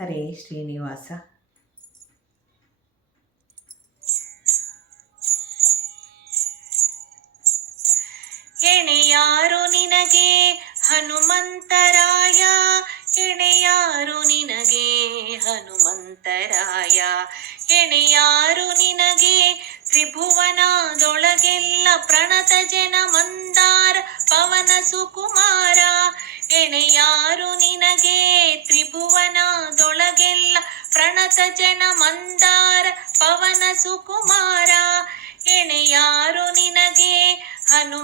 ಹರೇ ಶ್ರೀನಿವಾಸ. ಎಣೆಯಾರು ನಿನಗೆ ಹನುಮಂತರಾಯ, ಎಣೆಯಾರು ನಿನಗೆ ಹನುಮಂತರಾಯ. ಎಣೆಯಾರು ನಿನಗೆ ತ್ರಿಭುವನದೊಳಗೆಲ್ಲ ಪ್ರಣತ ಜನ ಮಂದಾರ, ಪವನ ಸುಕುಮಾರ. ಎಣೆಯಾರು ನಿನಗೆ? ತ್ರಿಭುವನದೊಳಗೆಲ್ಲ ಪ್ರಣತ ಜನ ಮಂದಾರ ಪವನ ಸುಕುಮಾರ. ಎಣೆಯಾರು ನಿನಗೆ? ಹನುಮಂತರಾಯ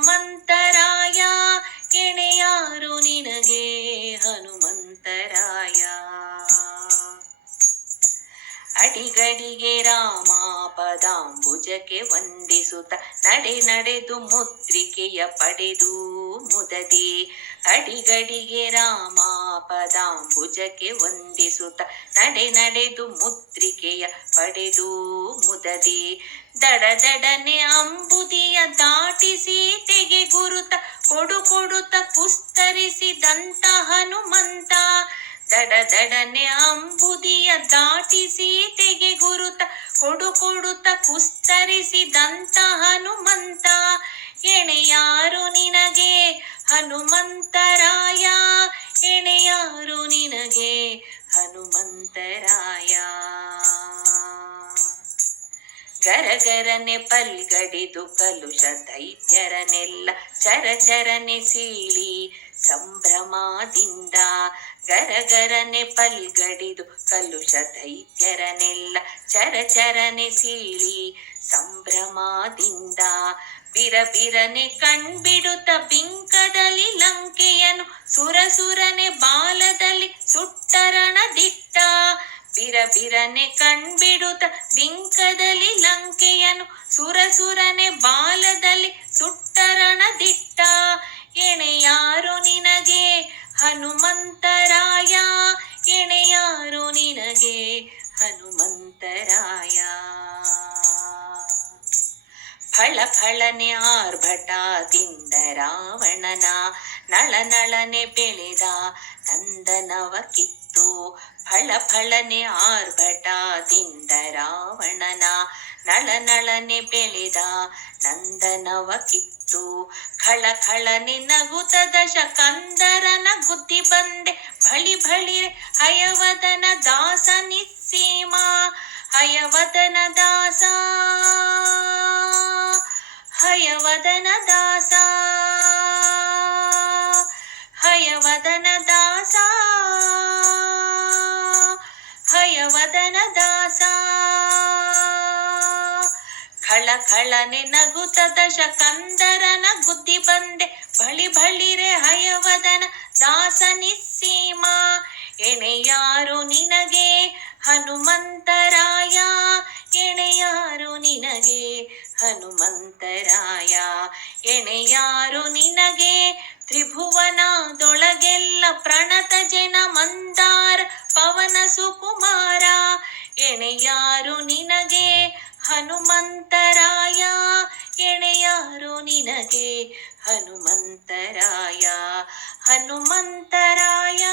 ಅಡಿಗಡಿಗೆ ರಾಮ ಪದಾಂಬುಜಕ್ಕೆ ವಂದಿಸುತ್ತ ನಡೆ ನಡೆದು ಮುದ್ರಿಕೆಯ ಪಡೆದು ಮುದದಿ. ಅಡಿಗಡಿಗೆ ರಾಮ ಪದಾಂಬುಜಕ್ಕೆ ವಂದಿಸುತ್ತ ನಡೆ ನಡೆದು ಮುದ್ರಿಕೆಯ ಪಡೆದು ಮುದದಿ. ದಡದಡನೆ ಅಂಬುದಿಯ ದಾಟಿಸಿ ತೆಗೆ ಗುರುತ, ಕೊಡು ಕೊಡುತ್ತ ಕುಸ್ತರಿಸಿದಂತ ಹನುಮಂತ. ದಡದಡನೆ ಅಂಬುದಿಯ ದಾಟಿಸಿ ಗುರುತ ಕೊಡು ಕೊಡುತ್ತ ಕುಸ್ತರಿಸಿದಂತ ಹನುಮಂತ. ಎಣೆಯಾರು ನಿನಗೆ? ಹನುಮಂತರಾಯ. ಎಣೆಯಾರು ನಿನಗೆ? ಹನುಮಂತರಾಯ. ಗರಗರನೆ ಪಲ್ಗಡಿದು ಕಲುಷ ದೈತ್ಯರನೆಲ್ಲ ಚರಚರನೆ ಸೀಳಿ ಸಂಭ್ರಮದಿಂದ ಗರಗರನೆ ಪಲ್ಗಡಿದು ಕಲುಷ ದೈತ್ಯರನೆಲ್ಲ ಚರಚರನೆ ಸೀಳಿ ಸಂಭ್ರಮದಿಂದ ಬಿರಬಿರನೆ ಕಣ್ಬಿಡುತ್ತ ಬಿಂಕದಲ್ಲಿ ಲಂಕೆಯನು ಸುರಸುರನೆ ಬಾಲದಲ್ಲಿ ಸುಟ್ಟರಣ ದಿಟ್ಟ ಬಿರಬಿರನೆ ಕಣ್ಬಿಡುತ್ತ ಬಿಂಕದಲ್ಲಿ ಲಂಕೆಯನು ಸುರಸುರನೆ ಬಾಲದಲ್ಲಿ ಸುಟ್ಟರಣ ದಿಟ್ಟ ಎಣೆಯಾರು ನಿನಗೆ ಹನುಮಂತರಾಯ ಎಣೆಯಾರು ನಿನಗೆ ಹನುಮಂತರಾಯ. ಫಳ ಫಳನೆ ಆರ್ಭಟದಿಂದ ರಾವಣನ, ನಳ ನಳನೆ ಬೆಳೆದ ನಂದನವ ಕಿತ್ತು. ಫಳ ಫಳನೆ ಆರ್ಭಟದಿಂದ ರಾವಣನ, ನಳ ನಳನೆ ಬೆಳೆದ ನಂದನವ ಕಿತ್ತು. ಖಳ ಖಳನೆ ನಗುತ ದಶ ಕಂದರನ ಗುದ್ದಿ ಬಂದೆ ಬಳಿ ಬಳಿ ಹಯವದನ ದಾ ಹಯವದನ ದಾಸ. ಹಯವದನ ದಾಸ. ಹಯವದನ ದಾಸ. ಹಯವದನ ದಾಸ. ಖಳ ಖಳನೆ ನಗುತ ದಶ ಕಂದರನ ಗುದ್ದಿ ಬಂದೆ. ಬಳಿ ಬಳಿರೆ ಹಯವದನ ದಾಸ ನಿಸ್ಸೀಮ ಎಣೆಯಾರು ನಿನಗೆ ಹನುಮಂತರಾಯ, ಎಣೆಯಾರು ನಿನಗೆ. ಹನುಮಂತರಾಯ, ಎಣೆಯಾರು ನಿನಗೆ. ತ್ರಿಭುವನದೊಳಗೆಲ್ಲ ಪ್ರಣತ ಜನ ಮಂದಾರ್, ಪವನ ಸುಕುಮಾರ. ಎಣೆಯಾರು ನಿನಗೆ. ಹನುಮಂತರಾಯ, ಎಣೆಯಾರು ನಿನಗೆ. ಹನುಮಂತರಾಯ ಹನುಮಂತರಾಯ.